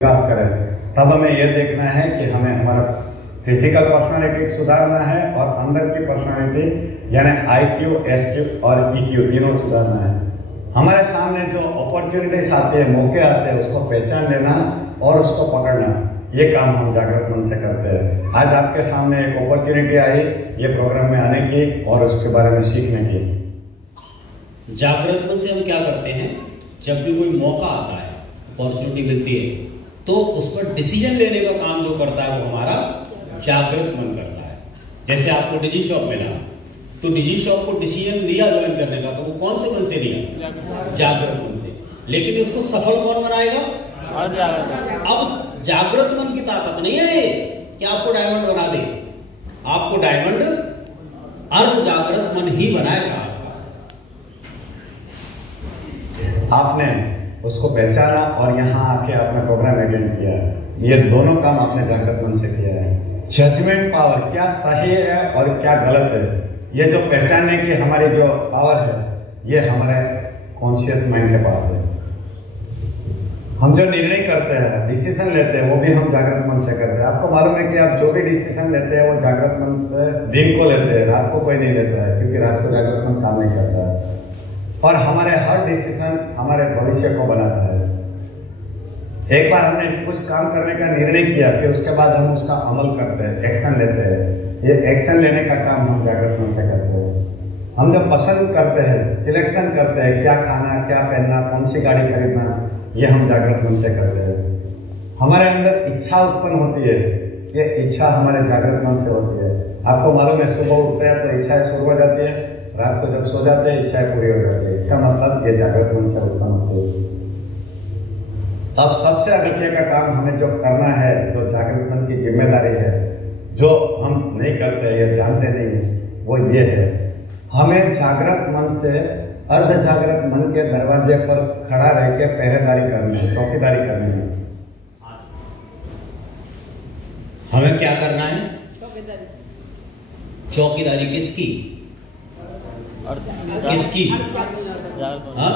विकास करें, तब हमें यह देखना है कि हमें हमारा फिजिकल पर्सनालिटी सुधारना है और अंदर की पर्सनालिटी यानी IQ, SQ और EQ तीनों सुधारना है। हमारे सामने जो अपॉर्चुनिटीज आते हैं, मौके आते हैं, उसको पहचान लेना और उसको पकड़ना, ये काम हम जागृत मन से करते हैं। आज आपके सामने एक अपॉर्चुनिटी आई ये प्रोग्राम में आने की और उसके बारे में सीखने की। जागृत मन से हम क्या करते हैं, जब भी कोई मौका आता है, अपॉर्चुनिटी मिलती है, तो उस पर डिसीजन लेने का काम जो करता है वो हमारा जागृत मन करता है। जैसे आपको डिजी शॉप मिला, तो डिजी शॉप को डिसीजन लिया ज्वाइन करने का, तो वो कौन से मन से लिया? जागृत मन से। लेकिन इसको सफल कौन बनाएगा? अब जागृत मन की ताकत नहीं है कि आपको डायमंड बना दे, आपको डायमंड अर्ध जागृत मन ही बनाएगा। आपने उसको पहचाना और यहाँ आके आपने प्रोग्राम अटेंड किया है, ये दोनों काम आपने जागृत मन से किया है। जजमेंट पावर, क्या सही है और क्या गलत है, ये जो पहचानने की हमारी जो पावर है, ये हमारे कॉन्शियस माइंड के पास है। हम जो निर्णय करते हैं, डिसीजन लेते हैं, वो भी हम जागृत मन से करते हैं। आपको मालूम है कि आप जो भी डिसीजन लेते हैं वो जागृत मन से दिन को लेते हैं, रात को कोई नहीं लेता है, क्योंकि रात को जागृत मन काम नहीं करता है। और हमारे हर डिसीजन हमारे भविष्य को बनाता है। एक बार हमने कुछ काम करने का निर्णय किया, फिर उसके बाद हम उसका अमल करते हैं, एक्शन लेते हैं। ये एक्शन लेने का काम हम जागृत मन से करते हैं। हम जब पसंद करते हैं, सिलेक्शन करते हैं, क्या खाना, क्या पहनना, कौन सी गाड़ी खरीदना, ये हम जागृत मन से करते हैं। हमारे अंदर इच्छा उत्पन्न होती है, ये इच्छा हमारे जागृत मन से होती है। आपको मालूम है, सुबह उठते हैं तो इच्छाएं शुरू हो जाती है, रात को जब सो जाते हैं इच्छाएं पूरी हो जाती है। इसका मतलब ये जागृत मन से उत्पन्न होती है। अब सबसे अगत्य का काम हमें जो करना है, जो जागृत मन की जिम्मेदारी है, जो हम नहीं करते, ये जानते नहीं है, वो ये है, हमें जागृत मन से अर्ध जागृत मन के दरवाजे पर खड़ा रह के पहरेदारी करनी है, चौकीदारी करनी है। हमें क्या करना है? चौकीदारी किसकी? किसकी? हाँ,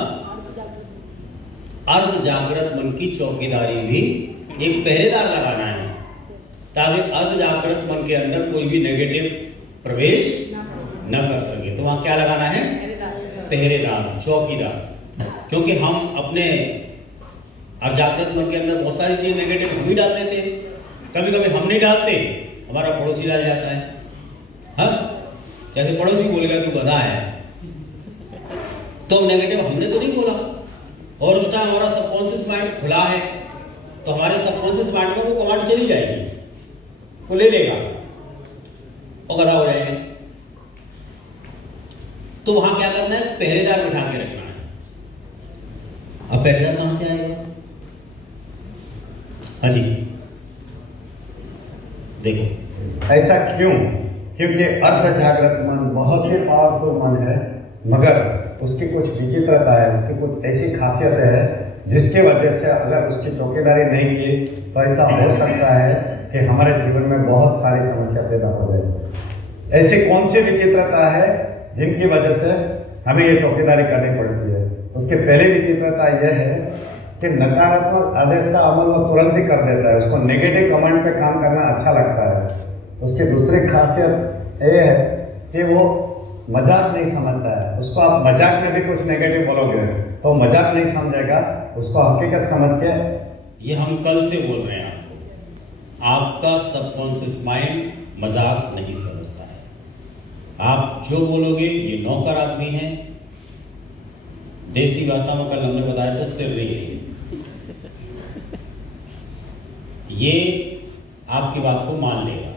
अर्ध जागृत मन की चौकीदारी भी एक पहरेदार लगाना है, ताकि अर्ध जागृत मन के अंदर कोई भी नेगेटिव प्रवेश न कर सके। तो वहां क्या लगाना है? पहरेदार, चौकीदार। क्योंकि हम अपने जागृत मन के अंदर बहुत सारी चीजें नेगेटिव हम ही डाल देते हैं। कभी कभी हम नहीं डालते, हमारा पड़ोसी डाल जाता है। हाँ, जैसे पड़ोसी बोल गया तू गधा है, तो नेगेटिव हमने तो नहीं बोला, और उस टाइम हमारा सबकॉन्शियस माइंड खुला है, तो हमारे सबकॉन्शियस माइंड में वो कमांड चली जाएगी, वो ले लेगा और गधा हो जाएगा। तो वहां क्या करना है? पहरेदार बिठा के रखना है। अब पहरेदार कहां से आएगा? हाँ जी, देखो ऐसा क्यों? क्योंकि अर्ध जागृत मन बहुत ही पावरफुल मन है, मगर उसकी कुछ विचित्रता है, उसकी कुछ ऐसी खासियतें हैं जिसकी वजह से अगर उसकी चौकीदारी नहीं की तो ऐसा हो सकता है कि हमारे जीवन में बहुत सारी समस्या पैदा हो जाए। ऐसी कौन सी विचित्रता है जिनकी वजह से हमें ये चौकीदारी करनी पड़ती है? उसकी पहली विचित्रता यह है कि नकारात्मक आदेश का अमल वो तुरंत ही कर देता है, उसको नेगेटिव कमांड पे काम करना अच्छा लगता है। उसकी दूसरी खासियत ये है कि वो मजाक नहीं समझता है। उसको आप मजाक में भी कुछ नेगेटिव बोलोगे तो मजाक नहीं समझेगा, उसको हकीकत समझ के। ये हम कल से बोल रहे हैं आपको, आपका सबकॉन्शियस माइंड मजाक नहीं समझता है। आप जो बोलोगे, ये नौकर आदमी है, देसी भाषा में कल हमने बताया था, सिर रही है, ये आपकी बात को मान लेगा,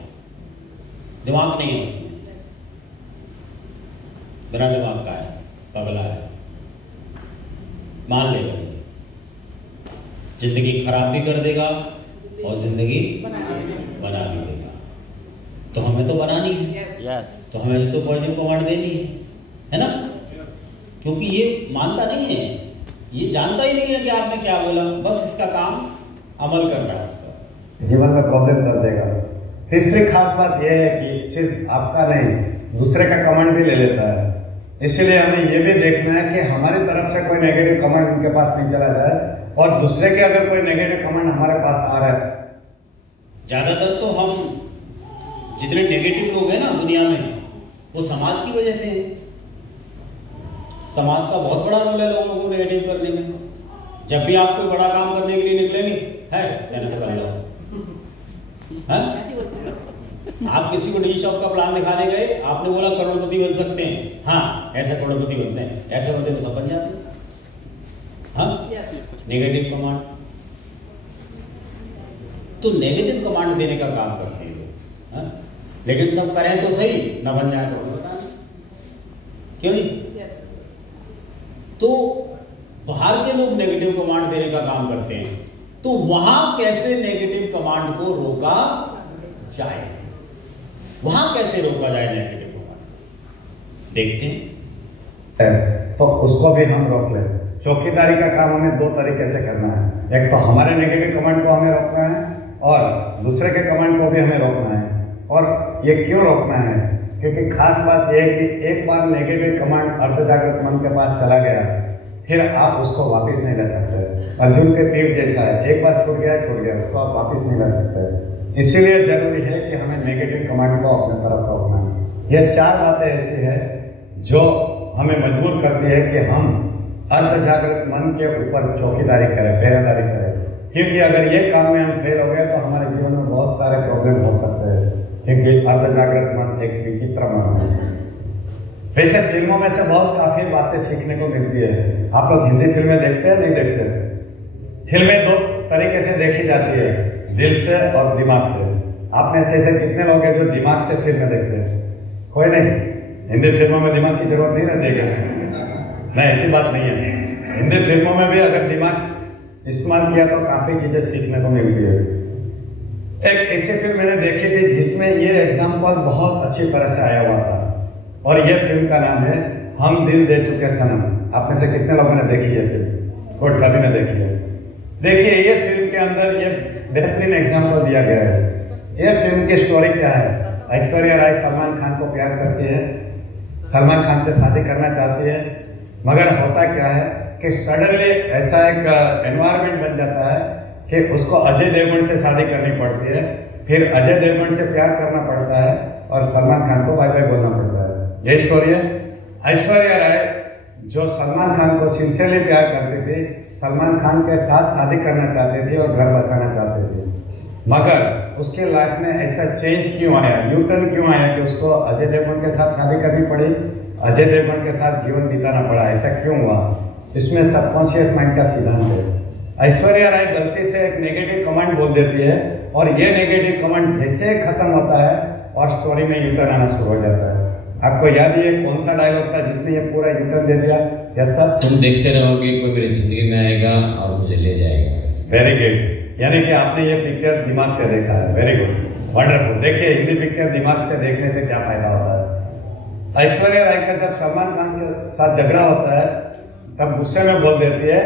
दिमाग नहीं है उसमें, बिना दिमाग का है, पगला है, मान लेगा। जिंदगी खराब भी कर देगा और जिंदगी बना भी देगा। तो हमें तो बनानी है, तो हमें तो पॉजिटिव कमांड देनी है ना? क्योंकि ये मानता नहीं है, ये जानता ही नहीं है कि आपने क्या बोला, बस इसका काम अमल करना है, उसका जीवन में प्रॉब्लम कर देगा। तीसरी खास बात यह है कि सिर्फ आपका नहीं, दूसरे का कमांड भी ले लेता है। इसलिए हमें यह भी देखना है कि हमारी तरफ से कोई नेगेटिव कमांड उनके पास नहीं चला जाए, और दूसरे के अगर कोई नेगेटिव कमेंट हमारे पास आ रहा है, ज्यादातर तो हम जितने नेगेटिव लोग हैं ना दुनिया में, वो समाज की वजह से है। समाज का बहुत बड़ा रोल है लोगों को नेगेटिव करने में। जब भी आप कोई बड़ा काम करने के लिए निकलेंगे, है कहने से बन जाओ, आप किसी को डी शॉप का प्लान दिखाने गए, आपने बोला करोड़पति बन सकते हैं, हाँ ऐसे करोड़पति बनते हैं, ऐसे होते तो सब बन जाते हैं। हाँ नेगेटिव कमांड, तो नेगेटिव कमांड देने का काम करते हैं लोग। हाँ? लेकिन सब करें तो सही, न बन जाए तो पता नहीं क्यों नहीं। तो बाहर के लोग नेगेटिव कमांड देने का काम करते हैं, तो वहां कैसे नेगेटिव कमांड को रोका जाए, वहां कैसे रोका जाए नेगेटिव कमांड, देखते हैं। तो उसको भी हम रोक लें। चौकीदारी का काम हमें दो तरीके से करना है, एक तो हमारे नेगेटिव कमांड को हमें रोकना है और दूसरे के कमांड को भी हमें रोकना है। और ये क्यों रोकना है, क्योंकि खास बात यह है कि एक बार नेगेटिव कमांड अर्ध जागृत मन के पास चला गया, फिर आप उसको वापस नहीं ले सकते। अर्जुन के तीर जैसा है, एक बार छूट गया, उसको आप वापस नहीं ले सकते। इसीलिए जरूरी है कि हमें नेगेटिव कमांड को अपने तरफ रोकना है। ये चार बातें ऐसी है जो हमें मजबूर करती है कि हम अर्ध जागृत मन के ऊपर चौकीदारी करें, पहरेदारी करें। क्योंकि अगर ये काम में हम फेल हो गए तो हमारे जीवन में बहुत सारे प्रॉब्लम हो सकते हैं, क्योंकि अर्ध जागृत मन एक विचित्र मन है। वैसे फिल्मों में से बहुत काफी बातें सीखने को मिलती है। आप लोग हिंदी फिल्में देखते हैं, नहीं देखते? फिल्में दो तरीके से देखी जाती है, दिल से और दिमाग से। आप में से ऐसे कितने लोग हैं जो दिमाग से फिल्में देखते हैं? कोई नहीं। हिंदी फिल्मों में दिमाग की जरूरत नहीं रहती है। नहीं, ऐसी बात नहीं है। हिंदी फिल्मों में भी अगर दिमाग इस्तेमाल किया तो काफी चीजें सीखने को मिलती है। एक ऐसी फिल्म मैंने देखी थी जिसमें ये एग्जाम्पल बहुत अच्छी तरह से आया हुआ था, और ये फिल्म का नाम है हम दिल दे चुके सनम। आप में से कितने लोगों ने देखी है फिल्म? कोई सभी ने देखी है। देखिए, ये फिल्म के अंदर ये बेहतरीन एग्जाम्पल दिया गया है। ये फिल्म की स्टोरी क्या है? ऐश्वर्या राय सलमान खान को प्यार करती है, सलमान खान से शादी करना चाहती है, मगर होता क्या है कि सडनली ऐसा एक एनवायरमेंट बन जाता है कि उसको अजय देवगन से शादी करनी पड़ती है, फिर अजय देवगन से प्यार करना पड़ता है और सलमान खान को बाय बाय बोलना पड़ता है। यही स्टोरी है। ऐश्वर्या राय जो सलमान खान को सिंसियरली प्यार करती थी, सलमान खान के साथ शादी करना चाहती थी और घर बसाना चाहती थी, मगर उसके लाइफ में ऐसा चेंज क्यों आया, न्यूटन क्यों आया कि उसको अजय देवगन के साथ शादी करनी पड़ी, अजय देवगन के साथ जीवन बिताना पड़ा? ऐसा क्यों हुआ? इसमें सबकॉन्शियस माइंड का सिद्धांत है। ऐश्वर्या राय गलती से एक नेगेटिव कमेंट बोल देती है और ये नेगेटिव कमेंट जैसे खत्म होता है और स्टोरी में यूटर्न आना शुरू हो जाता है। आपको याद है कौन सा डायलॉग था जिसने ये पूरा यूटर्न दे दिया? यस सर, तुम देखते रहोगे, कोई मेरी जिंदगी में आएगा और मुझे ले जाएगा। Very good. यानी कि आपने ये पिक्चर दिमाग से देखा है। Very good, wonderful. देखिए, हिंदी पिक्चर दिमाग से देखने से क्या फायदा होता है। ऐश्वर्या राय का जब सलमान खान के साथ झगड़ा होता है तब गुस्से में बोल देती है,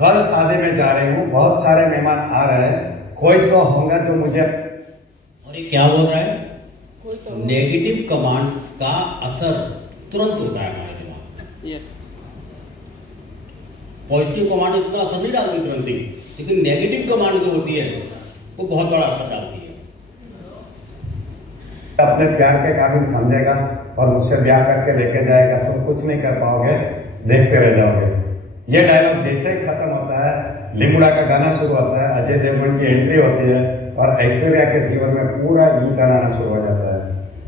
कल शादी में जा रही हूँ, बहुत सारे मेहमान आ रहे हैं, कोई तो होगा जो मुझे। और ये क्या बोल रहा है? नेगेटिव कमांड्स का असर तुरंत होता है हमारे दिमाग में। यस। पॉजिटिव कमांड इतना असर नहीं डालती तुरंत ही, लेकिन नेगेटिव कमांड जो होती है वो बहुत बड़ा असर डालती है। अपने प्यार के काबिल समझेगा और उससे ब्याह करके लेके जाएगा, तुम कुछ नहीं कर पाओगे, देखते रह जाओगे। ये डायलॉग जैसे ही खत्म होता है, लिमुड़ा का गाना शुरू होता है, अजय देवगन की एंट्री होती है और ऐश्वर्या के जीवन में पूरा यूटर्न आना शुरू हो जाता है।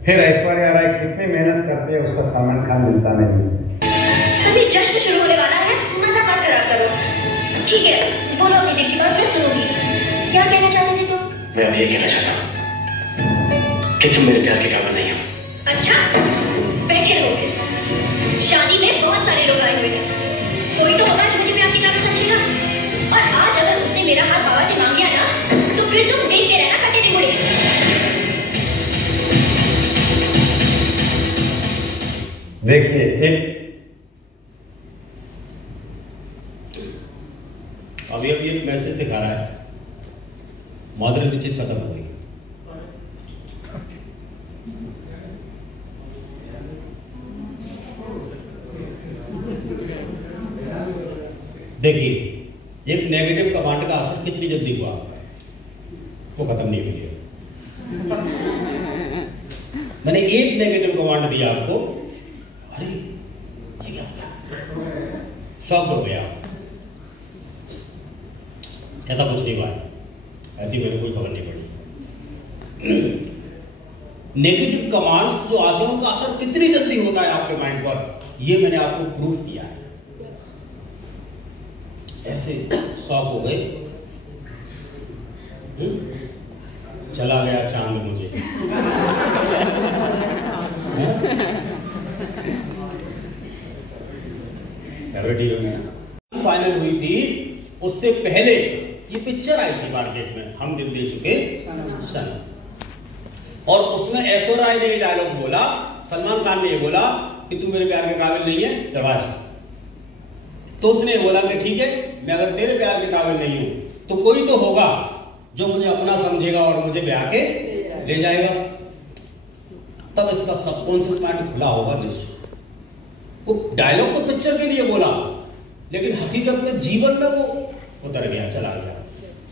फिर ऐश्वर्या राय कितनी मेहनत करती है, उसका सलमान खान मिलता नहीं। अभी जश्न शुरू होने वाला है, मजा मत करा करो। ठीक है, बोलो अपनी दिल की बात, मैं सुनूंगी। क्या कहना चाहते थे तुम? मैं अब ये कहना चाहता हूँ कि तुम मेरे प्यार के काबिल नहीं हो। अच्छा, बैठे रहो फिर। शादी में बहुत सारे लोग आए हुए थे, कोई तो होगा जो मुझे प्यार के काबिल समझेगा। और आज अगर उसने मेरा हाथ बाबा से मांग लिया ना, तो फिर तुम देखते रहना कटे निमुड़े। देखिए, एक अभी एक मैसेज दिखा रहा है, माधुरी दीक्षित खत्म हो गई। देखिए, एक नेगेटिव कमांड का असर कितनी जल्दी हुआ आपका, वो खत्म नहीं हुई है। मैंने एक नेगेटिव कमांड दिया आपको, अरे ये क्या होगा, शॉक हो गया, ऐसा कुछ नहीं हुआ, ऐसी मेरे कोई खबर नहीं पड़ी। नेगेटिव कमांड्स जो आते हैं उनका असर कितनी जल्दी होता है आपके माइंड पर, ये मैंने आपको प्रूफ किया है। ऐसे शॉक हो गए, चला गया चांद मुझे। फाइनल हुई थी, उससे पहले ये पिक्चर आई थी मार्केट में, हम दिल दे चुके सन, और उसमें ऐश्वर्या राय ने ये डायलॉग बोला, सलमान खान ने ये बोला कि तू मेरे प्यार के काबिल नहीं है, चढ़वा। तो उसने बोला कि ठीक है, मैं अगर तेरे प्यार के काबिल नहीं हूं तो कोई तो होगा जो मुझे अपना समझेगा और मुझे ब्याह के ले जाएगा। तब इसका सबकॉन्शियस माइंड खुला होगा निश्चित। वो डायलॉग तो पिक्चर के लिए बोला, लेकिन हकीकत में जीवन में वो उतर गया, चला गया।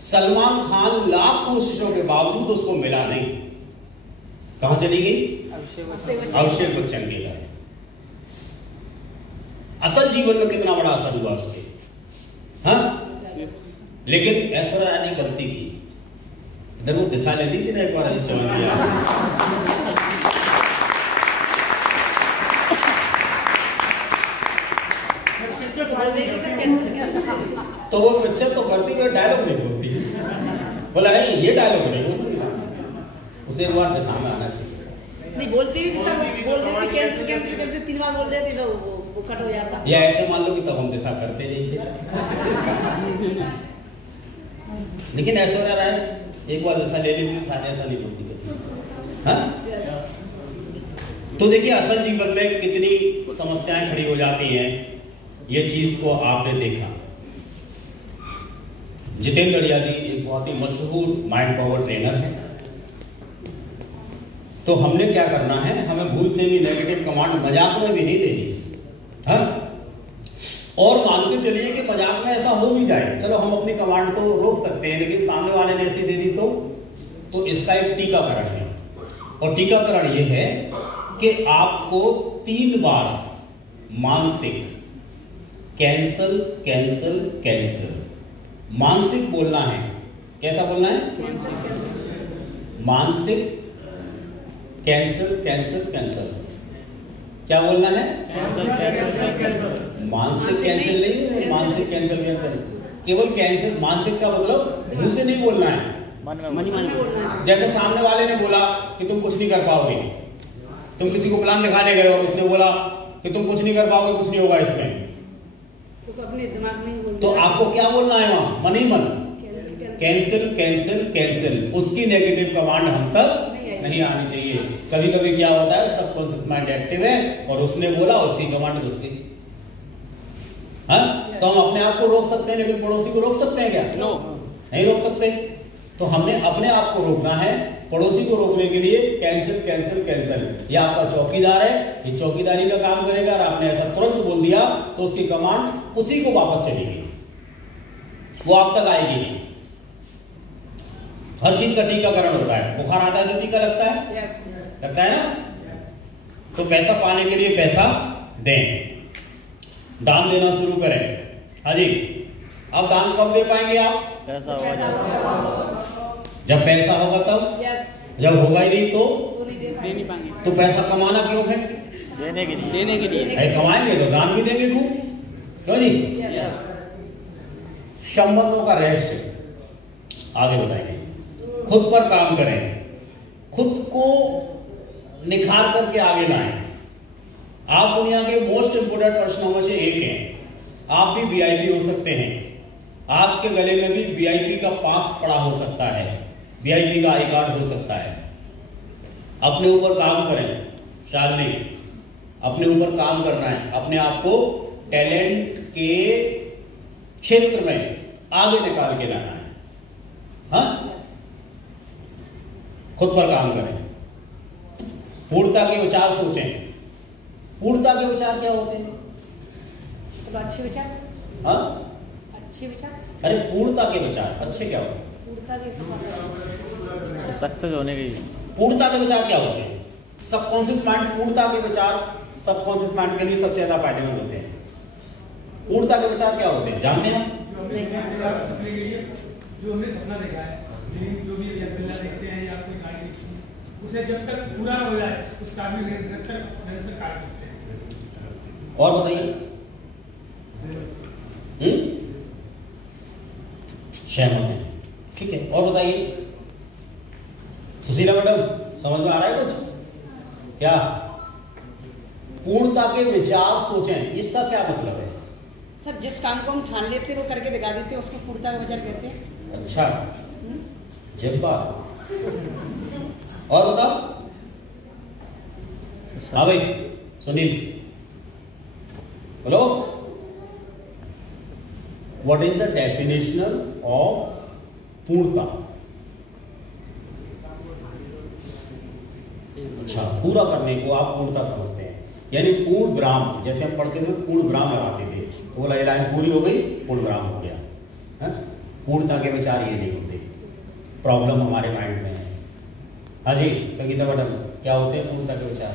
सलमान खान लाख कोशिशों के बावजूद उसको मिला नहीं। कहां चली गई? अभिषेक बच्चन के घर। असल जीवन में कितना बड़ा असर हुआ उसके, हाँ? लेकिन ऐश्वर्या राय ने गलती की। इधर वो दिशा ले ली थी ना एक बार, चमन किया। तो वो पिक्चर तो करती हुई डायलॉग नहीं बोलती, बोला है ये डायलॉग नहीं बोलती, उसे एक बार दिशा में आना चाहिए। नहीं बोलती भी, बोल देती कैंसिल कैंसिल करती, 3 बार बोल देती तो वो कट हो जाता। या ऐसे मान लो कि तब हम दिशा करते नहीं थे। लेकिन ऐश्वर्या राय एक बार दिशा ले ली, सारे ऐसा नहीं बोलती कभी, हाँ? तो देखिए असल जीवन में कितनी समस्याएं खड़ी हो जाती हैं, ये चीज को आपने देखा। जितेंद्र अड़िया जी एक बहुत ही मशहूर माइंड पावर ट्रेनर है। तो हमने क्या करना है, हमें भूल से भी नेगेटिव कमांड मजाक में भी नहीं देनी, हाँ? और मान के चलिए कि मजाक में ऐसा हो भी जाए, चलो हम अपनी कमांड को रोक सकते हैं, लेकिन सामने वाले ने ऐसी दे दी तो इसका एक टीकाकरण है। और टीकाकरण ये है कि आपको 3 बार मानसिक कैंसल कैंसल कैंसल मानसिक बोलना है। कैसा बोलना है? मानसिक कैंसल कैंसल कैंसल। क्या बोलना है? मानसिक कैंसिल नहीं, मानसिक कैंसिल कैंसिल। केवल कैंसिल, मानसिक का मतलब मुंह से नहीं बोलना है, जैसे सामने वाले ने बोला कि तुम कुछ नहीं कर पाओगे, तुम किसी को प्लान दिखाने गए और उसने बोला कि तुम कुछ नहीं कर पाओगे, कुछ नहीं होगा इसमें, तो अपने दिमाग में ही बोलते तो आपको क्या बोलना है वहां? मन ही मन कैंसिल कैंसिल कैंसिल। उसकी नेगेटिव कमांड हम तक नहीं आनी चाहिए। कभी कभी क्या होता है, सबकॉन्शियस माइंड एक्टिव है और उसने बोला, उसकी कमांड घुस गई, हाँ? तो हम अपने आप को रोक सकते हैं, लेकिन पड़ोसी को रोक सकते हैं क्या? नो, नहीं रोक सकते। तो हमने अपने आप को रोकना है। पड़ोसी को रोकने के लिए कैंसिल कैंसिल कैंसिल। ये आपका चौकीदार है, ये चौकीदारी का काम करेगा, और आपने ऐसा तुरंत बोल दिया तो उसकी कमांड उसी को वापस चली गई, वो आप तक आएगी नहीं। हर चीज का टीकाकरण होता है। बुखार आता है तो टीका लगता है, लगता है ना? तो पैसा पाने के लिए पैसा दें, दान देना शुरू करें। हाँ जी, अब दान कब दे पाएंगे आप? पैसा जब पैसा होगा तब। जब होगा ही नहीं तो नहीं पाएंगे। तो पैसा कमाना क्यों है? देने के लिए। कमाएंगे तो दान भी देंगे खूब, क्यों जी? संबंधों का रहस्य आगे बताएंगे। खुद पर काम करें, खुद को निखार करके आगे लाएं। आप दुनिया के मोस्ट इंपोर्टेंट पर्सनों में से एक हैं। आप भी वीआईपी हो सकते हैं। आपके गले में भी वीआईपी का पास पड़ा हो सकता है, वीआईपी का आई कार्ड हो सकता है। अपने ऊपर काम करें शालिनी, अपने ऊपर काम करना है। अपने आप को टैलेंट के क्षेत्र में आगे निकाल के लाना है, हाँ? खुद पर काम करें। पूर्णता के विचार सोचें। पूर्णता के विचार क्या होते हैं? तो अच्छे विचार, हाँ? अच्छे विचार, अरे पूर्णता के विचार, अच्छे क्या होते हैं? पूर्णता के सक्सेस होने की। पूर्णता के विचार क्या होते हैं? सबकॉन्शियस माइंड, पूर्णता के विचार सबकॉन्शियस माइंड के लिए सबसे ज्यादा फायदेमंद होते हैं। पूर्णता के विचार क्या होते हैं जानते हैं? जो हमने सपना देखा है, जो भी विला देखते हैं या कोई गाड़ी देखते हैं, उसे जब तक पूरा हो जाए उस काम में निरंतर कार्य करते हैं। और बताइए। सहमत है, ठीक है। और बताइए सुशीला मैडम, समझ में आ रहा है कुछ? क्या पूर्णता के विचार सोचें, इसका क्या मतलब है? सर, जिस काम को हम ठान लेते हैं वो करके दिखा देते हैं, उसको पूर्णता का विचार कहते हैं। अच्छा, जब बात। और बताओ। हाँ भाई सुनील, बोलो। What is the definition of पूर्णता? अच्छा, पूरा करने को आप पूर्णता समझते हैं, यानी पूर्ण विराम। जैसे हम पढ़ते थे पूर्ण विराम लगाते थे, तो वो लाइन पूरी हो गई, पूर्ण विराम हो गया है? पूर्णता के विचार ये नहीं होते, प्रॉब्लम हमारे माइंड में है। हाँ जी संगीता मैडम, क्या होते हैं पूर्णता के विचार?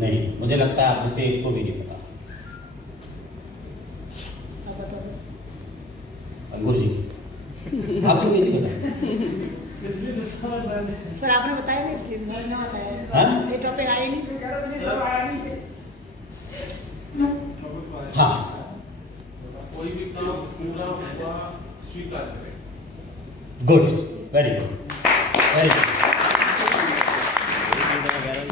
नहीं, मुझे लगता है आप में से एक को भी नहीं पता। गुरु जी आपको भी नहीं पता? सर आपने बताया नहीं, ना बताया हाँ? ये टॉपिक आया नहीं। हाँ, कोई भी काम पूरा हुआ स्वीकार करें। Good, very good, very good.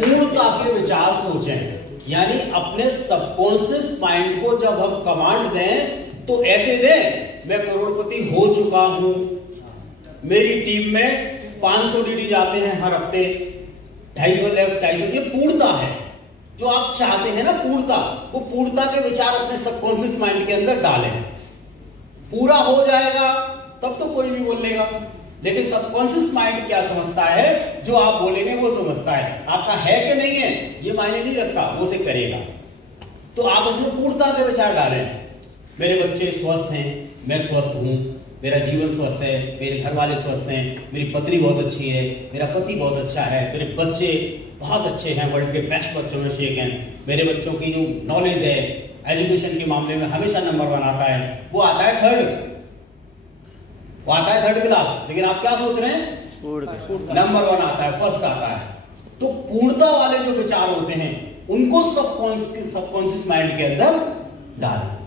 पूर्णता के विचार सोचें, यानी अपने सबकॉन्शियस माइंड को जब हम कमांड दें तो ऐसे दें, मैं करोड़पति हो चुका हूं, मेरी टीम में 500 डीडी जाते हैं हर हफ्ते, 250 लेफ्ट 250, ये पूर्णता है। जो आप चाहते हैं ना पूर्णता, वो पूर्णता के विचार अपने सबकॉन्शियस माइंड के अंदर डालें। पूरा हो जाएगा तब तो कोई भी बोल लेगा, लेकिन सबकॉन्शियस माइंड क्या समझता है, जो आप बोलेंगे वो समझता है। आपका है कि नहीं है ये मायने नहीं रखता, वो से करेगा। तो आप उसमें पूर्णता के विचार डालें। मेरे बच्चे स्वस्थ हैं, मैं स्वस्थ हूं, मेरा जीवन स्वस्थ है, मेरे घर वाले स्वस्थ हैं, मेरी पत्नी बहुत अच्छी है, मेरा पति बहुत अच्छा है, मेरे बच्चे बहुत अच्छे हैं, वर्ल्ड के बेस्ट बच्चों में से एक हैं, मेरे बच्चों की जो नॉलेज है एजुकेशन के मामले में हमेशा नंबर 1 आता है, वो आता है थर्ड क्लास, लेकिन आप क्या सोच रहे हैं? नंबर 1 आता है, फर्स्ट आता है। तो पूर्णता वाले जो विचार होते हैं उनको सबकॉन्शियस माइंड के अंदर डालें।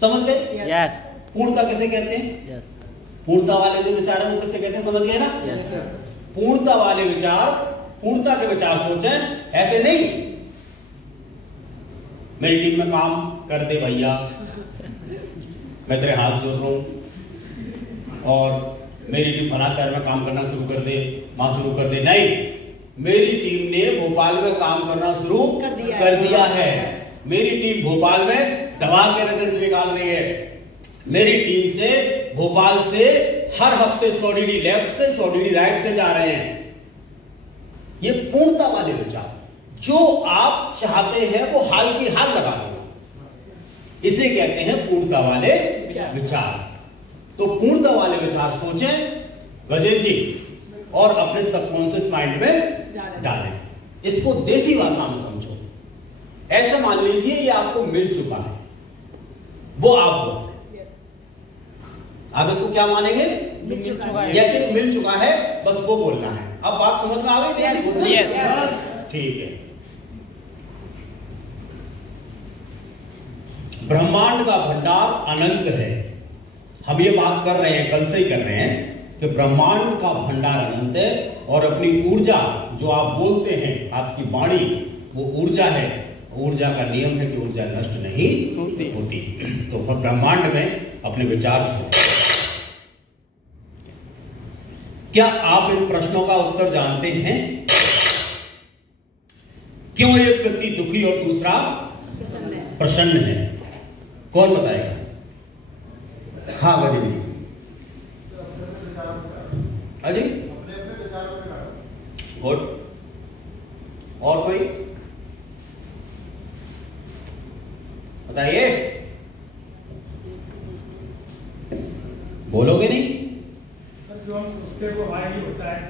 समझ गए? यस। पूर्णता किसे कहते हैं? यस। पूर्णता वाले जो विचार हैं वो किसे कहते हैं, समझ गए ना? Yes sir. पूर्णता वाले विचार, पूर्णता के विचार सोचें, ऐसे नहीं मेरी टीम में काम कर दे भैया, मैं तेरे हाथ जोड़ रहा हूं, और मेरी टीम फला शहर में काम करना शुरू कर दे, वहां शुरू कर दे। नहीं, मेरी टीम ने भोपाल में काम करना शुरू कर दिया है। मेरी टीम भोपाल में दवा के रिजल्ट निकाल रही है। मेरी टीम से भोपाल से हर हफ्ते 100 डीडी लेफ्ट से 100 डीडी राइट से जा रहे हैं। ये पूर्णता वाले विचार, जो आप चाहते हैं वो हाल की हाल लगा देना, इसे कहते हैं पूर्णता वाले विचार। तो पूर्णता वाले विचार सोचें गजेंद्र जी, और अपने सबकॉन्शियस माइंड में डालें। इसको देसी भाषा में समझो। ऐसा मान लीजिए ये आपको मिल चुका है, वो आप बोल रहे हैं, आप इसको क्या मानेंगे? मिल चुका है। जैसे मिल चुका है, बस वो बोलना है। अब बात समझ में आ गई देसी? ठीक है। ब्रह्मांड का भंडार अनंत है। हम ये बात कर रहे हैं, कल से ही कर रहे हैं कि ब्रह्मांड का भंडार अनंत है, और अपनी ऊर्जा जो आप बोलते हैं, आपकी वाणी वो ऊर्जा है। ऊर्जा का नियम है कि ऊर्जा नष्ट नहीं होती। तो ब्रह्मांड में अपने विचार छोड़ो। क्या आप इन प्रश्नों का उत्तर जानते हैं? क्यों एक व्यक्ति दुखी और दूसरा प्रसन्न है? कौन बताएगा? हाँ गरीबी। अजी गुड। और कोई बताइए, बोलोगे नहीं? सर जो हम सोचते हैं वो हाई नहीं होता है,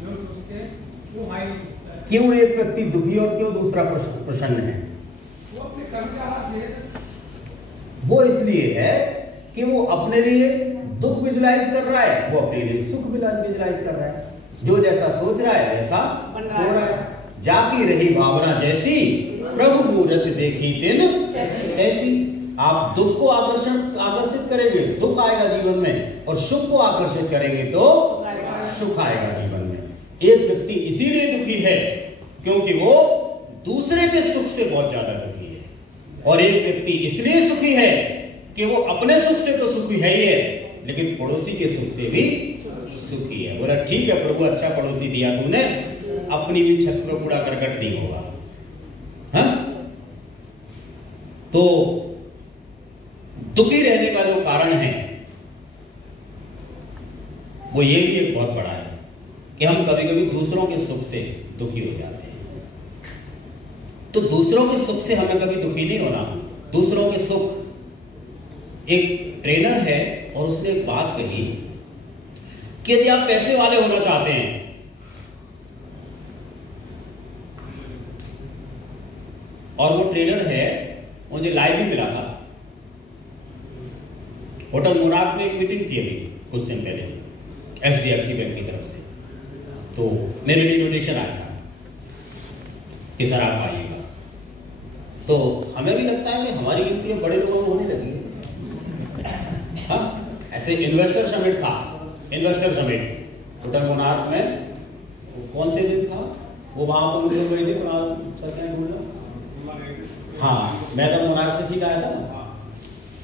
जो हम सोचते हैं वो हाई नहीं सोचता है। क्यों एक व्यक्ति दुखी और क्यों दूसरा प्रसन्न है? वो अपने कर्म के आधार से है सर। वो इसलिए है कि वो अपने लिए दुख विजुलाइज कर रहा है, वो अपने लिए सुख विजुलाइज कर रहा है। जो जैसा सोच रहा है वैसा हो रहा है। जाकी रही भावना जैसी, प्रभु मूरत देखी तिन ऐसी। आप दुख को आकर्षित करेंगे, दुख आएगा जीवन में, और सुख को आकर्षित करेंगे तो सुख आएगा जीवन में। एक व्यक्ति इसीलिए दुखी है क्योंकि वो दूसरे के सुख से बहुत ज्यादा दुखी है, और एक व्यक्ति इसलिए सुखी है कि वो अपने सुख से तो सुखी है ही है, लेकिन पड़ोसी के सुख से भी सुखी है। बोला ठीक है प्रभु, अच्छा पड़ोसी दिया तुमने, अपनी भी छत में कूड़ा करकट नहीं होगा। हाँ? तो दुखी रहने का जो कारण है वो ये भी एक बहुत बड़ा है कि हम कभी कभी दूसरों के सुख से दुखी हो जाते हैं। तो दूसरों के सुख से हमें कभी दुखी नहीं होना। दूसरों के सुख, एक ट्रेनर है और उसने एक बात कही कि यदि आप पैसे वाले होना चाहते हैं और वो ट्रेनर है, मुझे लाइव भी मिला था, होटल मुराद में एक मीटिंग थी अभी कुछ दिन पहले HDFC बैंक की तरफ से, तो मेरे लिए इन्विटेशन आया था कि सर आप आइएगा। तो हमें भी लगता है कि हमारी गिनती बड़े लोगों में होने लगी है। हाँ, ऐसे इन्वेस्टर समिट था, इन्वेस्टर समिट होटल मुराद में, कौन से दिन था वो, वहां पर मुझे गए थे तो हाँ, मैं तो मुनार से सीखा आया था ना,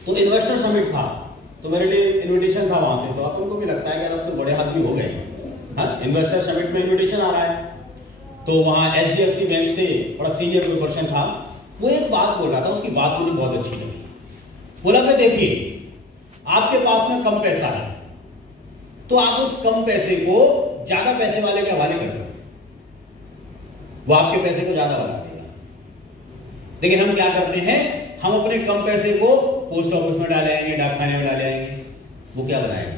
तो इन्वेस्टर समिट था, तो मेरे लिए इनविटेशन था वहां से। तो आप लोगों को भी लगता है कि अब तो बड़े आदमी हो गए। हाँ, इन्वेस्टर समिट में इनविटेशन आ रहा है, तो वहां HDFC बैंक से बड़ा सीनियर कोई पर्सन था, वो एक बात बोल रहा था, उसकी बात मुझे बहुत अच्छी लगी। बोला था देखिए, आपके पास में कम पैसा है तो आप उस कम पैसे को ज्यादा पैसे वाले के हवाले कर दो, वो आपके पैसे को ज्यादा बढ़ा देगा। लेकिन हम क्या करते हैं, हम अपने कम पैसे को पोस्ट ऑफिस में डाले आएंगे, डाकखाने में डाले आएंगे, वो क्या बनाएगा।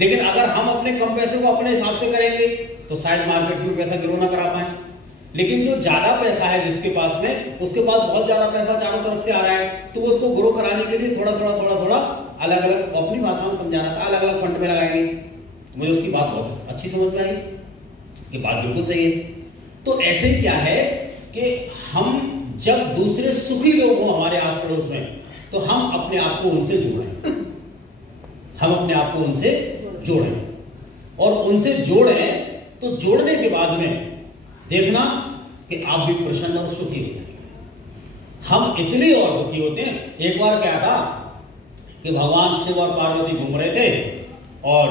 लेकिन अगर हम अपने कम पैसे को अपने हिसाब से करेंगे तो शायद मार्केट में पैसा ग्रो ना करा पाए। लेकिन जो ज्यादा पैसा है जिसके पास में, उसके पास बहुत ज्यादा पैसा चारों तरफ से आ रहा है, तो वो उसको ग्रो कराने के लिए थोड़ा थोड़ा अलग अलग, अपनी भाषा में समझाना था, अलग अलग फंड में लगाएंगे। मुझे उसकी बात बहुत अच्छी समझ में आई कि बात बिल्कुल सही है। तो ऐसे क्या है कि हम जब दूसरे सुखी लोग हों हमारे आस पड़ोस में, तो हम अपने आप को उनसे जोड़ें, हम अपने आप को उनसे जोड़ें, और उनसे जोड़ें तो जोड़ने के बाद में देखना कि आप भी प्रसन्न और सुखी हो जाएंगे। हम इसलिए और दुखी होते हैं। एक बार क्या था कि भगवान शिव और पार्वती घूम रहे थे, और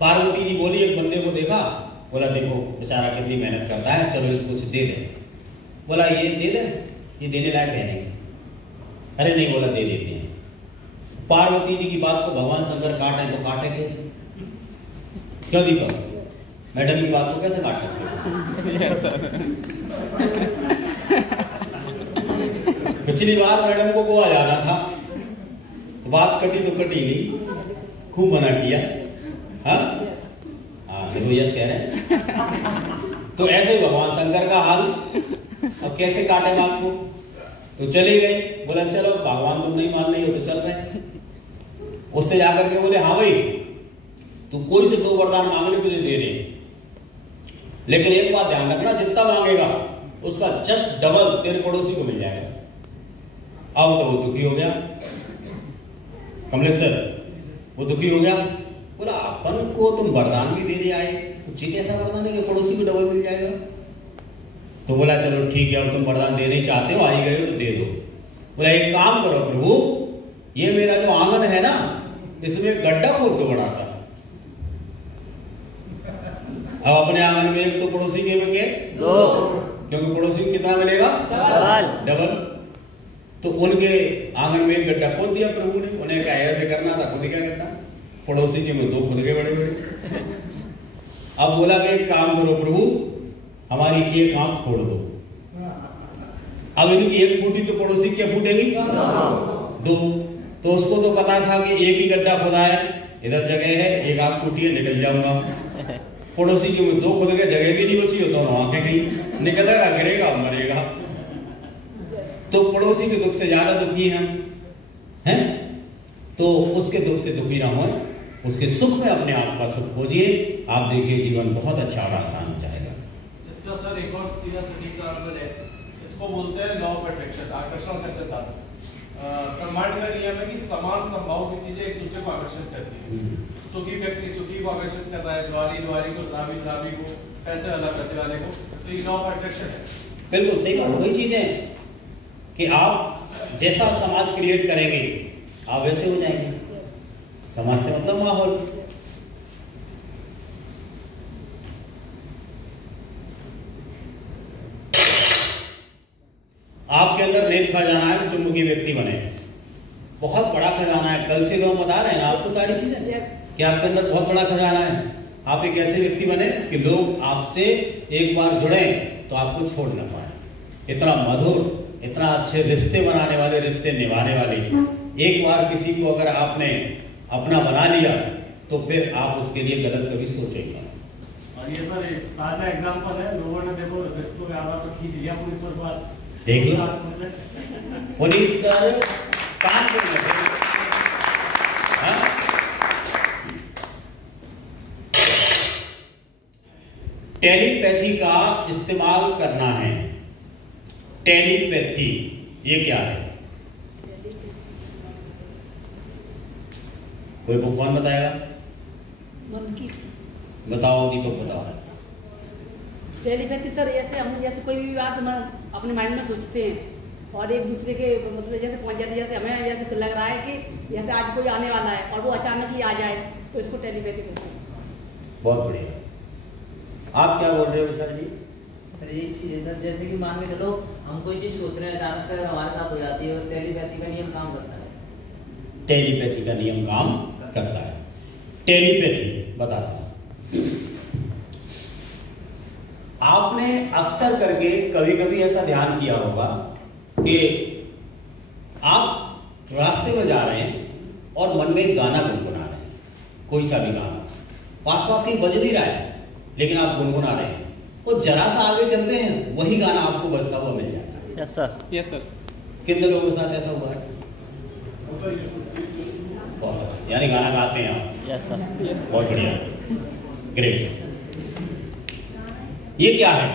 पार्वती जी बोली, एक बंदे को देखा, बोला देखो बेचारा कितनी मेहनत करता है, चलो इसको कुछ दे दे। बोला ये दे दे, ये देने लायक है नहीं। अरे नहीं, बोला दे देते हैं। पार्वती जी की बात को भगवान शंकर काटे तो काटे कैसे? क्यों दीपक, मैडम की बात को कैसे काट सकते? पिछली बार मैडम को गोवा जाना था, तो बात कटी तो कटी नहीं, खूब मना किया। हाँ, देखो यस कह रहे हैं। तो ऐसे ही भगवान शंकर का हाल, अब कैसे काटे बात को? तो चली गई, बोला चलो भगवान तुम नहीं मान रही हो तो चल रहे। उससे जाकर के बोले हाँ भाई, तू कोई से 2 वरदान मांगने के लिए दे रहे, लेकिन एक बात ध्यान रखना, जितना मांगेगा उसका जस्ट डबल तेरे पड़ोसी को मिल जाएगा। अब तो वो दुखी हो गया, कमलेश सर, वो दुखी हो गया। बोला अपन को तुम वरदान भी देने आए, कुछ कैसा वरदान है कि पड़ोसी को डबल मिल जाएगा? तो बोला चलो ठीक है, अब तुम वरदान देने चाहते हो, आई गए हो तो दे दो। बोला एक काम करो प्रभु, ये मेरा जो आंगन है ना, इसमें एक गड्ढा खोद दो बड़ा सा। अब अपने आंगन में एक तो पड़ोसी के में के 2, क्योंकि पड़ोसी को कितना मिलेगा? डबल। तो उनके आंगन में एक गड्ढा खोद दिया प्रभु ने। उन्हें क्या ऐसे करना था, खुद ही क्या करना। पड़ोसी के मुंह दो खुद गए बड़े बड़े। अब बोला कि एक काम करो प्रभु, हमारी एक आंख फोड़ दो। अब इनकी एक फूटी तो पड़ोसी क्या फूटेगी? दो। तो उसको तो पता था कि एक ही गड्ढा खुदा है, इधर जगह है, एक आंख फूटी है, निकल जाऊंगा। पड़ोसी के मुंह दो खुद गए, जगह भी नहीं बची, दोनों आंखें गई, निकलेगा, गिरेगा, मरेगा। तो पड़ोसी के दुख से ज्यादा दुखी हैं? तो उसके दुख से दुखी ना होए, उसके सुख में अपने आप का सुख खोजिए। आप देखिए जीवन बहुत अच्छा और आसान हो जाएगा। इसका सर एक और सीधा सटीक आंसर है, इसको बोलते हैं लॉ ऑफ अट्रैक्शन, आकर्षण का सिद्धांत। ब्रह्मांड का नियम है कि समान संभाव की चीजें एक दूसरे को आकर्षित करती है। सुखी व्यक्ति सुखी को आकर्षित करता है, द्वारी को, श्रावी को, पैसे वाला पैसे वाले को। तो ये लॉ ऑफ अट्रैक्शन है। बिल्कुल सही बात। वही चीजें हैं कि आप जैसा समाज क्रिएट करेंगे आप वैसे हो जाएंगे। समाज से मतलब माहौल। आपके अंदर नेक खजाना है, चुंबकीय व्यक्ति बने, बहुत बड़ा खजाना है। कल से लोग बता रहे हैं ना आपको सारी चीजें कि आपके अंदर बहुत बड़ा खजाना है। आप एक ऐसे व्यक्ति बने कि लोग आपसे एक बार जुड़े तो आपको छोड़ ना पाए। इतना मधुर, इतना अच्छे रिश्ते बनाने वाले, रिश्ते निभाने वाले। एक बार किसी को अगर आपने अपना बना लिया तो फिर आप उसके लिए गलत कभी सोचेंगे। और ये सर एक ताजा एग्जांपल है, लोगों ने देखो रिश्तों में आधा तो खींच लिया पुलिस सर बात देख लो। पुलिस सर काम कर रहे हैं। टेलीपैथी का इस्तेमाल करना है। टेलीपैथी ये क्या है? कोई बुक कौन बताएगा? बताओ दीपक, बताओ। टेलीपैथी सर जैसे कोई भी बात हम अपने माइंड में सोचते हैं और एक दूसरे के मतलब जैसे पहुंच जाते, जैसे हमें जैसे लग रहा है कि जैसे आज कोई आने वाला है और वो अचानक ही आ जाए, तो इसको टेलीपैथी कहते हैं। बहुत बढ़िया। आप क्या बोल रहे हो विशाल जी? सर यही चीज है सर, जैसे कि मान के चलो हम कोई चीज सोच रहे हैं, अचानक से हमारे साथ हो जाती है और टेलीपैथी का नियम काम करता है। टेलीपैथी का नियम काम करता है। टेलीपैथी बताता हूं। आपने अक्सर करके कभी कभी ऐसा ध्यान किया होगा कि आप रास्ते में जा रहे हैं और मन में एक गाना गुनगुना रहे हैं, कोई सा भी गाना, पास पास कहीं बज नहीं रहा है लेकिन आप गुनगुना रहे हैं, वो जरा सा आगे चलते हैं वही गाना आपको बजता हुआ मिल जाता है। Yes sir, yes sir. कितने लोगों के साथ ऐसा हुआ है? बहुत अच्छा, यानी गाना गाते हैं आप? Yes sir. बहुत बढ़िया, ग्रेट। ये क्या है?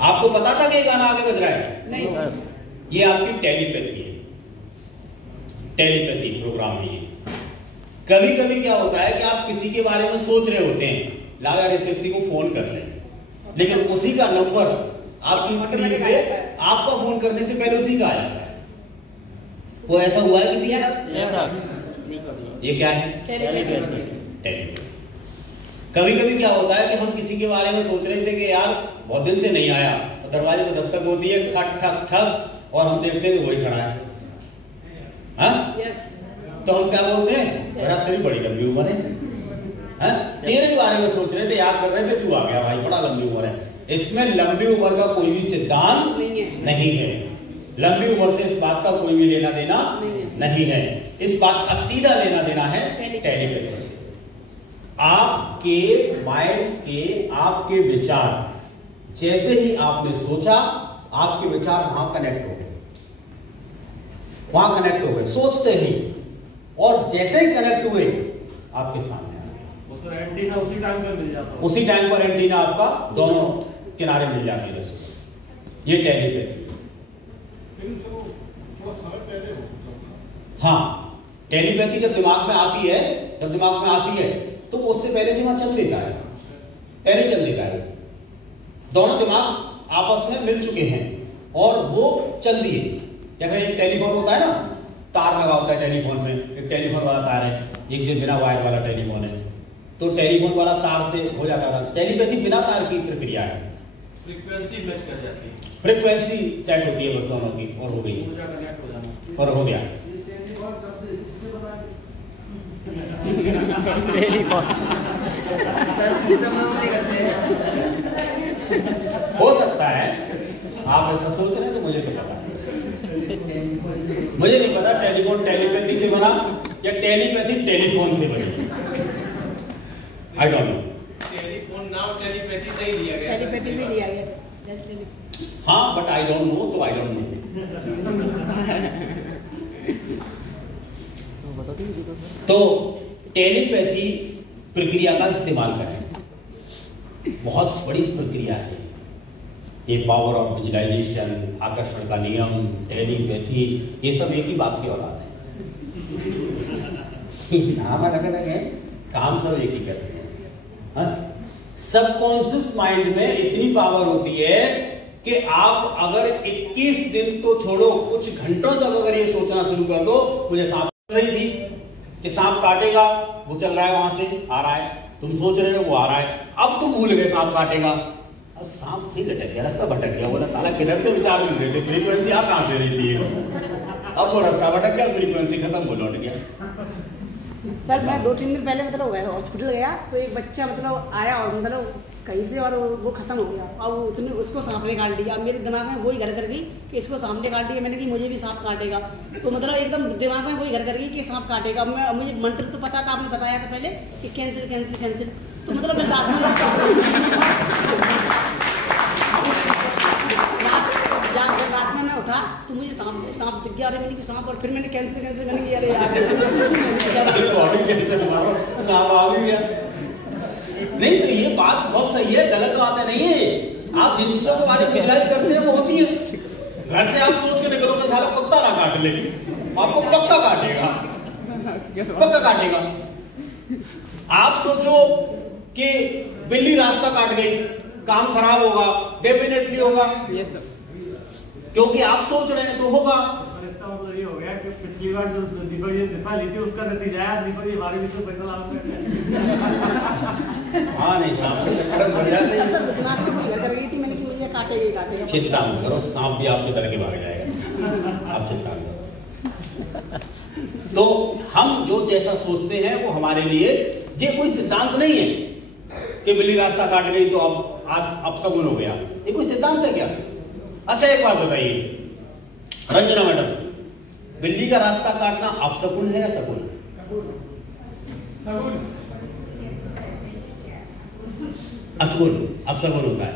आपको पता था कि ये गाना आगे बज रहा है? नहीं। ये आपकी टेलीपैथी है, टेलीपैथी प्रोग्राम है ये। कभी कभी क्या होता है कि आप किसी के बारे में सोच रहे होते हैं, लाओ यार इस व्यक्ति को फोन कर लें, लेकिन उसी का नंबर आपकी स्क्रीन पे आपका फोन करने से पहले उसी का आ जाता है। वो ऐसा हुआ है किसी के साथ? Yes sir. ये क्या है? टेलीपैथी। कभी कभी क्या होता है कि हम किसी के बारे में सोच रहे थे कि यार बहुत दिन से नहीं आया, तो दरवाजे पर दस्तक होती है, खट ठक ठक, और हम देखते हैं वही खड़ा है। हाँ? तो हम क्या बोलते हैं, जरा तेरी बड़ी लंबी उम्र है, तेरे के बारे में सोच रहे थे, याद कर रहे थे, तू आ गया भाई, बड़ा लंबी उम्र है। इसमें लंबी उम्र का कोई भी सिद्धांत नहीं है। लंबी उम्र से इस बात का कोई भी लेना देना नहीं है। इस बात का सीधा लेना देना है टेलीपैथी से। आपके माइंड के, आपके विचार जैसे ही आपने सोचा, आपके विचार वहां कनेक्ट हो गए, वहां कनेक्ट हो गए सोचते ही, और जैसे ही कनेक्ट हुए आपके सामने आ गए। एंटीना उसी टाइम पर मिल जाता है, उसी टाइम पर एंटीना आपका दोनों किनारे मिल जाती है। ये टेलीपैथी। हाँ, टेलीपैथी जब दिमाग में आती है, तो उससे पहले से वहां चल देता है, पहले चल देता है। दोनों दिमाग आपस में मिल चुके हैं और वो चल दिए। जैसे एक टेलीफोन होता है ना, तार लगा होता है टेलीफोन में, एक टेलीफोन वाला तार है, एक जो बिना वायर वाला टेलीफोन है। तो टेलीफोन वाला तार से हो जाता था। टेलीपैथी बिना तार की प्रक्रिया है, फ्रीक्वेंसी मैच कर जाती है, फ्रीक्वेंसी सेट होती है बस दोनों की, और हो गई, और हो गया। हो सकता है आप ऐसा सोच रहे हैं, तो मुझे तो पता है, मुझे नहीं पता टेलीफोन टेलीपैथी से बना या टेलीपैथी टेलीफोन से बनी। I don't know. टेलीफोन नाम टेलीपैथी से ही लिया गया, टेलीपैथी से लिया गया। हाँ, बट आई डोंट नो, तो आई डोंट नो। तो टेलीपैथी प्रक्रिया का इस्तेमाल करें, बहुत बड़ी प्रक्रिया है ये। पावर ऑफ विजुअलाइजेशन, आकर्षण का नियम, टेलीपैथी, ये सब एक ही बात की औलाद है। नाम अलग अलग है, काम सब एक ही करते हैं। सबकॉन्शियस माइंड में इतनी पावर होती है कि आप अगर 21 दिन तो छोड़ो, कुछ घंटों तक अगर ये सोचना शुरू कर दो, मुझे सांप रही थी कि सांप काटेगा, वो चल रहा है, वहां से आ रहा है, तुम सोच रहे हो वो आ रहा है, अब तुम भूल गए सांप काटेगा, अब सांप फिर लटक गया, रास्ता भटक गया, बोला साला किधर से विचार मिल रहे थे, फ्रीक्वेंसी यहाँ कहां से रहती है, अब वो रास्ता भटक गया, फ्रीक्वेंसी खत्म, वो लौट गया। सर मैं 2-3 दिन पहले मतलब हॉस्पिटल गया, तो एक बच्चा मतलब आया और मतलब कहीं से, और वो खत्म हो गया। अब उसने उसको सांप ने काट दिया। अब मेरे दिमाग में वही घर कर गई कि इसको सांप ने काट दिया, मैंने कि मुझे भी सांप काटेगा, तो मतलब एकदम दिमाग में वही घर कर गई कि सांप काटेगा। मुझे मंत्र तो पता था, आपने बताया था पहले कि कैंसिल कैंसिल कैंसिल, तो मतलब मैं रात में मैं उठा तो मुझे सांप दिख गया, अरे मैंने कि सांप, और फिर मैंने कैंसिल मैंने किया, अरे यार सांप आ गया। नहीं, तो ये बात बहुत सही है, गलत बात है नहीं है। आप जिन चीजों के बारे में विजुअलाइज करते हैं वो होती है। घर से आप सोच के निकलो कि साला कुत्ता ना काट ले, आपको पक्का काटेगा, पक्का काटेगा। आप सोचो कि बिल्ली रास्ता काट गई, काम खराब होगा, डेफिनेटली होगा। Yes sir. क्योंकि आप सोच रहे हैं तो होगा। इसका मतलब ये हो गया कि पिछली बार जो दीपक ये दिशा ली थी उसका नतीजा है दीपक ये हमारे बीच में फैसला हाँ, नहीं सांप के चक्कर में बढ़ जाते हैं। सर दिमाग में कोई घर कर गई थी, मैंने कि मुझे काटेगा ही काटेगा। चिंता मत करो, सांप भी आपसे डर के भाग जाएगा, आप चिंता मत करो। तो हम जो जैसा सोचते हैं वो हमारे लिए, ये कोई सिद्धांत नहीं है कि बिल्ली रास्ता काट गई तो अब सगुन हो गया, ये कोई सिद्धांत है क्या? अच्छा एक बात बताइए रंजना मैडम, बिल्ली का रास्ता काटना अपशकुन है या सगुन? असगुन, अपशकुन होता है,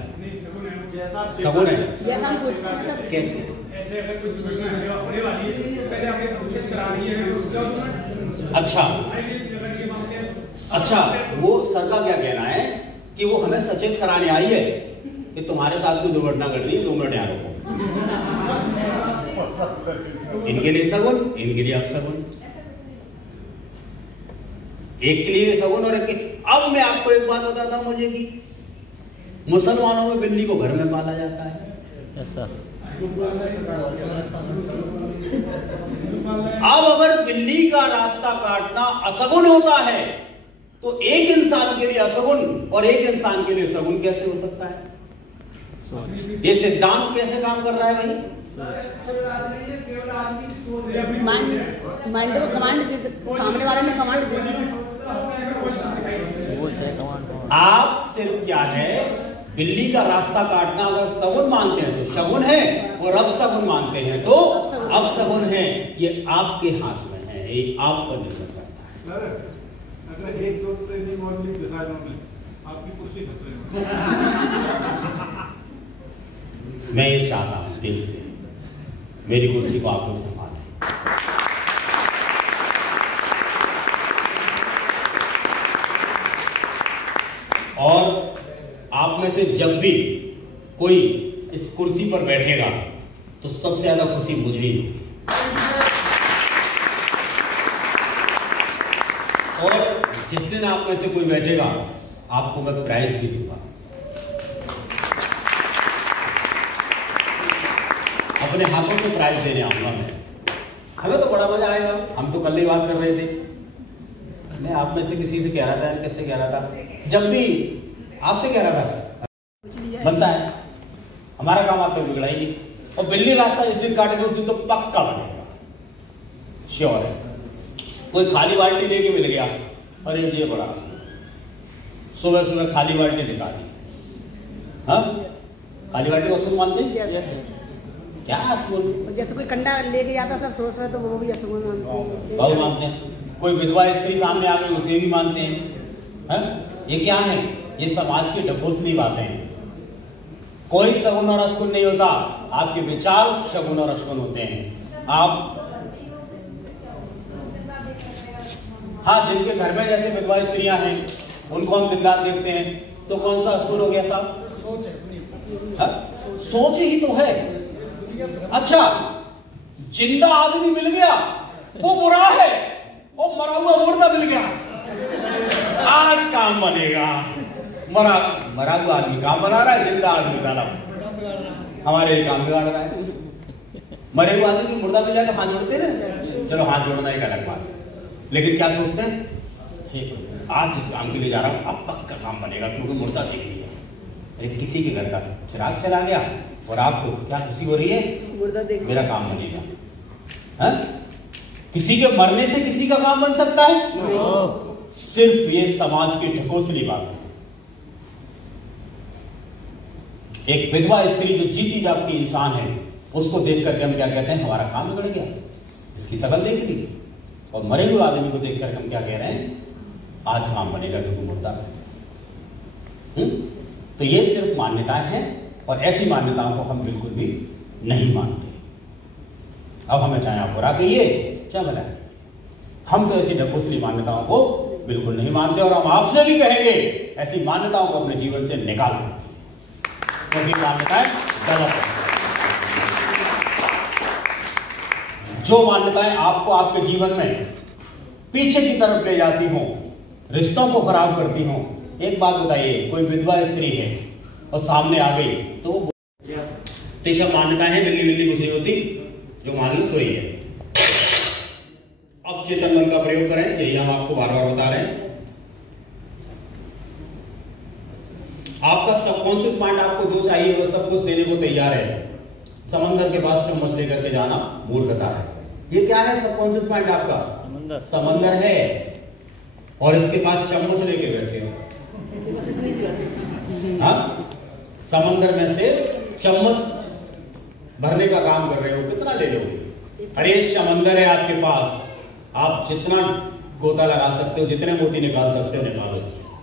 सगुन है। जैसा हम सोचते हैं सर। कैसे? ऐसे अगर कोई दुर्घटना होने वाली है तो पहले आपने उचित करा दी है। अच्छा अच्छा, वो सर का क्या कहना है कि वो हमें सचेत कराने आई है कि तुम्हारे साथ कोई दुर्घटना घट रही है, 2 मिनट यहाँ रुको। इनके लिए सगुन, इनके लिए अपशगुन, एक के लिए सगुन और एक के। अब मैं आपको एक बात बताता हूं मुझे कि मुसलमानों में बिल्ली को घर में पाला जाता है। ऐसा अब अगर बिल्ली का रास्ता काटना असगुन होता है तो एक इंसान के लिए असगुन और एक इंसान के लिए सगुन कैसे हो सकता है? ये सिद्धांत कैसे काम कर रहा है भाई? माइंड को कमांड दे, सामने वाले ने कमांड दे दी। आप सिर्फ क्या है, बिल्ली का रास्ता काटना अगर सगुन मानते हैं तो शगुन है, और अब सगुन मानते हैं तो अब सगुन है। ये आपके हाथ में है, ये आप पर निर्भर करता है। अगर एक दो ट्रेनिंग मॉडलिंग दिखा दूं आपकी कुर्सी खतरे में। मैं ये चाहता हूं दिल से, मेरी कुर्सी को आप लोग संभालें। और आप में से जब भी कोई इस कुर्सी पर बैठेगा तो सबसे ज्यादा खुशी मुझे ही होगी। और जिस दिन आप में से कोई बैठेगा आपको मैं प्राइज भी दूंगा। अपने हाथों से प्राइज देने आऊंगा मैं। हमें तो बड़ा मजा आएगा। हम तो कल ही बात कर रहे थे, मैं आप में से किसी से कह रहा था, किससे कह रहा था, जब भी आपसे कह रहा था बनता है, हमारा काम आप तक बिगड़ा ही नहीं। और बिल्ली रास्ता जिस दिन काटेगा उस दिन तो पक्का बनेगा, श्योर है। कोई खाली बाल्टी लेके मिल गया अरे ये बड़ा सुबह सुबह खाली बाल्टी दिखा दी। हाँ, खाली बाल्टी असुर मानते हैं? क्या असुर? जैसे कोई कंडा लेके जाता सर सोच रहे तो वो भी असुर मानते हैं। बहुत मानते हैं। कोई विधवा स्त्री सामने आ गई उसे भी मानते हैं। हाँ? ये क्या है? ये समाज की ढकोसली बातें हैं। कोई सगुन और अशगुन नहीं होता, आपके विचार शगुन और अशगुन होते हैं। आप हाँ, जिनके घर में जैसे विधवा स्त्रियां हैं उनको हम दिन रात देखते हैं, तो कौन सा असुर हो गया साहब? सोच है, सोच ही तो है। अच्छा, जिंदा आदमी मिल गया वो बुरा है, वो मरा हुआ मुर्दा मिल गया आज काम बनेगा। मरा हुआ आदमी काम बना रहा है, जिंदा आदमी साला हमारे लिए काम बिगाड़ रहा है। मरे हुए आदमी की मुर्दा मिल जाएगा, हाथ जोड़ते ना, चलो हाथ जोड़ना एक अलग बात है, लेकिन क्या सोचते हैं आज जिस काम के लिए जा रहा हूं अब पक्का काम बनेगा क्योंकि मुर्दा देख लिया। अरे किसी के घर का चिराग चला गया और आपको क्या खुशी हो रही है? मुर्दा देख मेरा काम बनेगा। हाँ? किसी के मरने से किसी का काम बन सकता है? सिर्फ ये समाज की ढकोसली बात है। एक विधवा स्त्री जो जीती जागती इंसान है उसको देख करके हम क्या कहते हैं? हमारा काम बिगड़ गया, इसकी शकल देख ली। और मरे हुए आदमी को देख करके हम क्या कह रहे हैं? आज काम बनेगा क्योंकि मुर्दा है। तो ये सिर्फ मान्यताएं हैं और ऐसी मान्यताओं को हम बिल्कुल भी नहीं मानते। अब हमें चाहे आप बुरा कहिए चाहे भला कहिए, हम तो ऐसी ढकोसली मान्यताओं को बिल्कुल नहीं मानते और हम आपसे भी कहेंगे ऐसी मान्यताओं को अपने जीवन से निकाल दीजिए क्योंकि मान्यताएं गलत है। जो मान्यताएं आपको आपके जीवन में पीछे की तरफ ले जाती हों, रिश्तों को खराब करती हों। एक बात बताइए, कोई विधवा स्त्री है और सामने आ गई तो वो सब मान्यताएं हैं, बिल्ली बिल्ली कुछ नहीं होती, जो मान लो सोई है। अब चेतन मन का प्रयोग करें, यही हम आपको बार बार बता रहे हैं। आपका सबकॉन्शियस माइंड आपको जो चाहिए वो सब कुछ देने को तैयार है। समंदर के पास चम्मच लेकर के जाना मूर्खता है। ये क्या है? सबकॉन्शियस माइंड आपका समंदर है और इसके पास चम्मच लेके बैठे हो। हाँ? समंदर में से चम्मच भरने का काम कर रहे हो, कितना ले लोगे? अरे समंदर है आपके पास, आप जितना गोता लगा सकते हो, जितने मोती निकाल सकते हो निकालो इसमें से।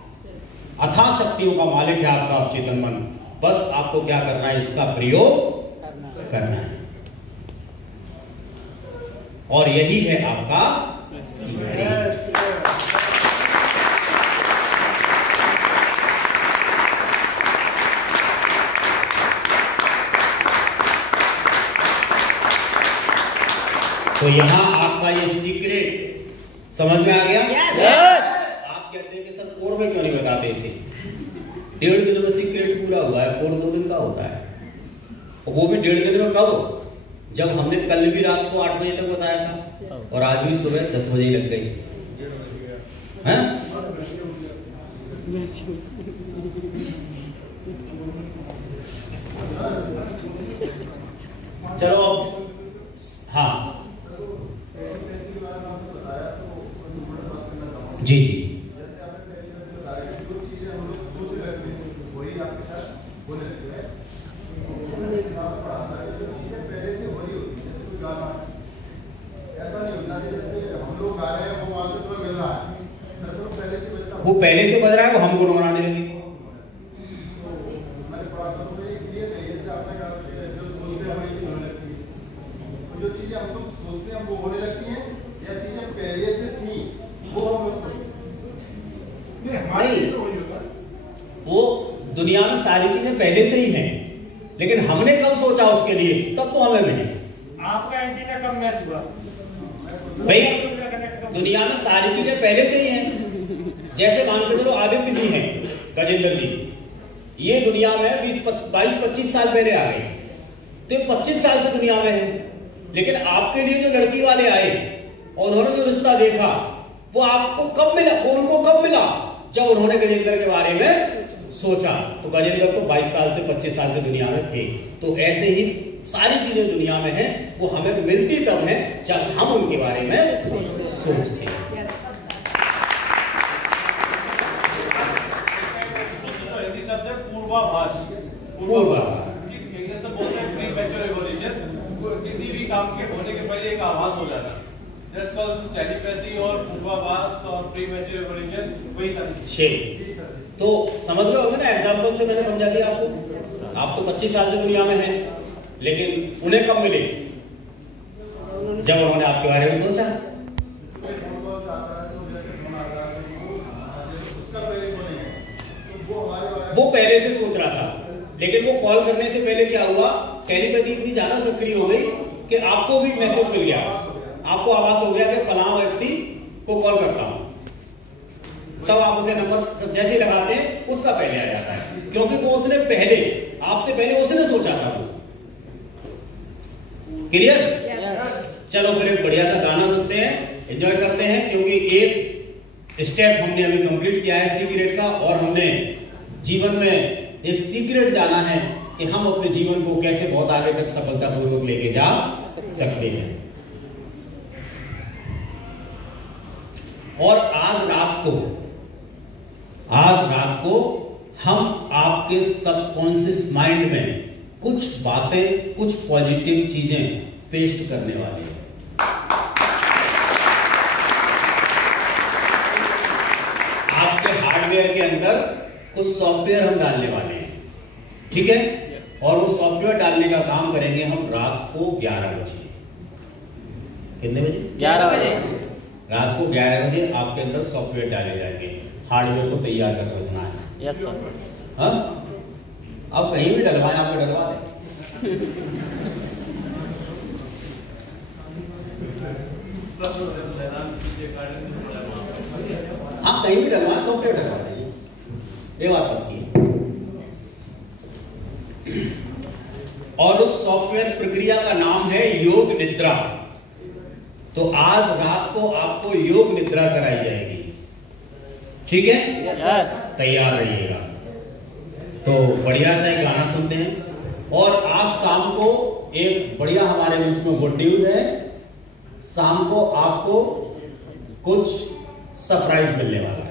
अथाह शक्तियों का मालिक है आपका आप चेतन मन, बस आपको क्या करना है? इसका प्रयोग करना है और यही है आपका सीक्रेट। तो यहां आपका ये सीक्रेट समझ में आ गया? आप कहते हैं कि सर कोड में क्यों नहीं बताते इसे? 1.5 दिन में सीक्रेट पूरा हुआ है, कोड 2 दिन का होता है, और वो भी 1.5 दिन में कब? जब हमने कल भी रात को 8 बजे तक बताया था और आज भी सुबह 10 बजे ही लग गई हैं? चलो अब हाँ जी जी वो पहले से बज रहा है, वो हम गुनगुनाने लगे। जो चीजें हम लोग सोचते हैं वो होने लगती हैं या चीजें पहले से थी वो हम लोग सोचते हैं। वो दुनिया में सारी चीजें पहले से ही हैं, लेकिन हमने कब सोचा उसके लिए, तब वो हमें मिले। आपका एंटीना कब मैच हुआ? भाई दुनिया में सारी चीजें पहले से ही हैं। जैसे मान के चलो आदित्य जी हैं, गजेंद्र जी, ये दुनिया में 22-25 साल पहले आ गए, तो ये 25 साल से दुनिया में है। लेकिन आपके लिए जो लड़की वाले आए और उन्होंने जो रिश्ता देखा वो आपको कब मिला? वो उनको कब मिला? जब उन्होंने गजेंद्र के बारे में सोचा। तो गजेंद्र तो 22 साल से 25 साल से दुनिया में थे। तो ऐसे ही सारी चीजें दुनिया में हैं, वो हमें मिलती तब है जब हम उनके बारे में सोचते हैं। पूर्वाभास। इंग्लिश में बोलते हैं प्रीमैच्योर इवोल्यूशन, किसी भी काम के होने के पहले एक आभास हो जाना। दैट्स कॉल्ड टेलीपैथी और पूर्वाभास और प्रीमैच्योर इवोल्यूशन, वही सारी चीजें। तो समझ गए होंगे ना, एग्जाम्पल से मैंने समझा दिया आपको। आप तो 25 साल से दुनिया में हैं, लेकिन उन्हें कब मिले? जब उन्होंने आपके बारे में सोचा। वो पहले से सोच रहा था, लेकिन वो कॉल करने से पहले क्या हुआ, टेलीपैथी इतनी ज्यादा सक्रिय हो गई कि आपको भी मैसेज मिल गया, आपको आवाज हो गया कि फलां व्यक्ति को कॉल करता हूं। तब आप उसे नंबर जैसे ही लगाते हैं उसका पहले आ जाता है, क्योंकि वो उसने पहले, आपसे पहले उसने सोचा था। वो क्लियर? चलो फिर एक बढ़िया सा गाना सुनते हैं, एंजॉय करते हैं, क्योंकि एक स्टेप हमने अभी कंप्लीट किया है सीक्रेट का, और हमने जीवन में एक सीक्रेट जाना है कि हम अपने जीवन को कैसे बहुत आगे तक सफलतापूर्वक लेके जा सकते हैं। और आज रात को हम आपके सबकॉन्शियस माइंड में कुछ बातें, कुछ पॉजिटिव चीजें पेस्ट करने वाले हैं। आपके हार्डवेयर के अंदर कुछ सॉफ्टवेयर हम डालने वाले हैं, ठीक है? और वो सॉफ्टवेयर डालने का काम करेंगे हम रात को 11 बजे। कितने बजे? 11 बजे। रात को 11 बजे आपके अंदर सॉफ्टवेयर डाले जाएंगे। हार्डवेयर को तैयार कर रखना है। Yes sir. हाँ, अब कहीं भी डलवाएं, आपको डलवा दें। आप कहीं भी डलवाएं, सॉफ्टवेयर डलवा देंगे, ये बात पक्की है। और उस सॉफ्टवेयर प्रक्रिया का नाम है योग निद्रा। तो आज रात को आपको योग निद्रा कराई जाएगी, ठीक है? यस। तैयार रहिएगा। तो बढ़िया सा एक गाना सुनते हैं, और आज शाम को एक बढ़िया हमारे बीच में गुड न्यूज है, शाम को आपको कुछ सरप्राइज मिलने वाला है।